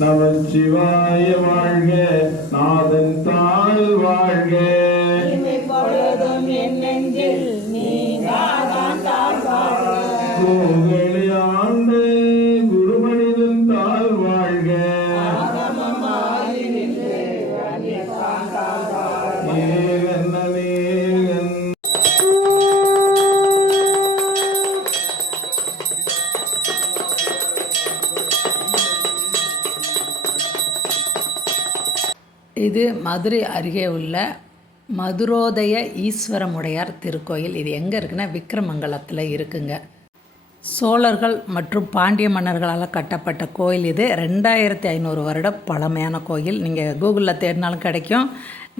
நமச்சிவாய வாழ்க, நாதன் தாள் வாழ்க. கோகளை ஆண்ட குருமனிதன் தாள் வாழ்க. இது மதுரை அருகே உள்ள மதுரோதய ஈஸ்வரமுடையார் திருக்கோயில். இது எங்கே இருக்குன்னா விக்கிரமங்கலத்தில் இருக்குங்க. சோழர்கள் மற்றும் பாண்டிய மன்னர்களால் கட்டப்பட்ட கோயில் இது. 2500 வருட பழமையான கோயில். நீங்கள் கூகுளில் தேடினாலும் கிடைக்கும்.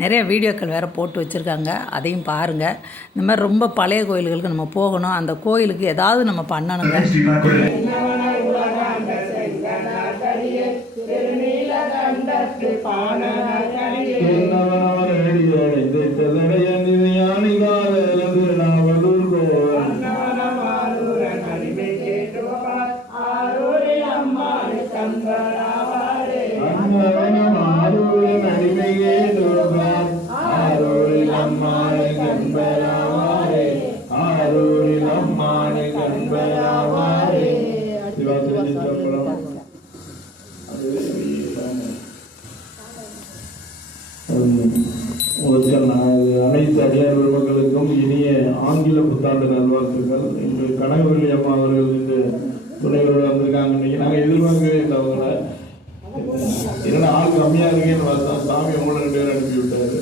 நிறைய வீடியோக்கள் வேறு போட்டு வச்சுருக்காங்க, அதையும் பாருங்கள். இந்த மாதிரி ரொம்ப பழைய கோயில்களுக்கு நம்ம போகணும், அந்த கோயிலுக்கு ஏதாவது நம்ம பண்ணணுங்க. அனைத்து அடியார் பெருமக்களுக்கும் இனிய ஆங்கில புத்தாண்டு நல்வாழ்த்துக்கள். இன்று கனகவல்லி அம்மா அவர்கள் இன்று துணைகளோடு வந்திருக்காங்க. இன்னைக்கு நாங்கள் எதிர்பார்க்கவே இல்லை அவங்கள. என்னென்ன ஆள் கம்மியாக இருக்கேன்னு பார்த்தா சாமி அவங்கள 2 பேர் அனுப்பி விட்டாரு.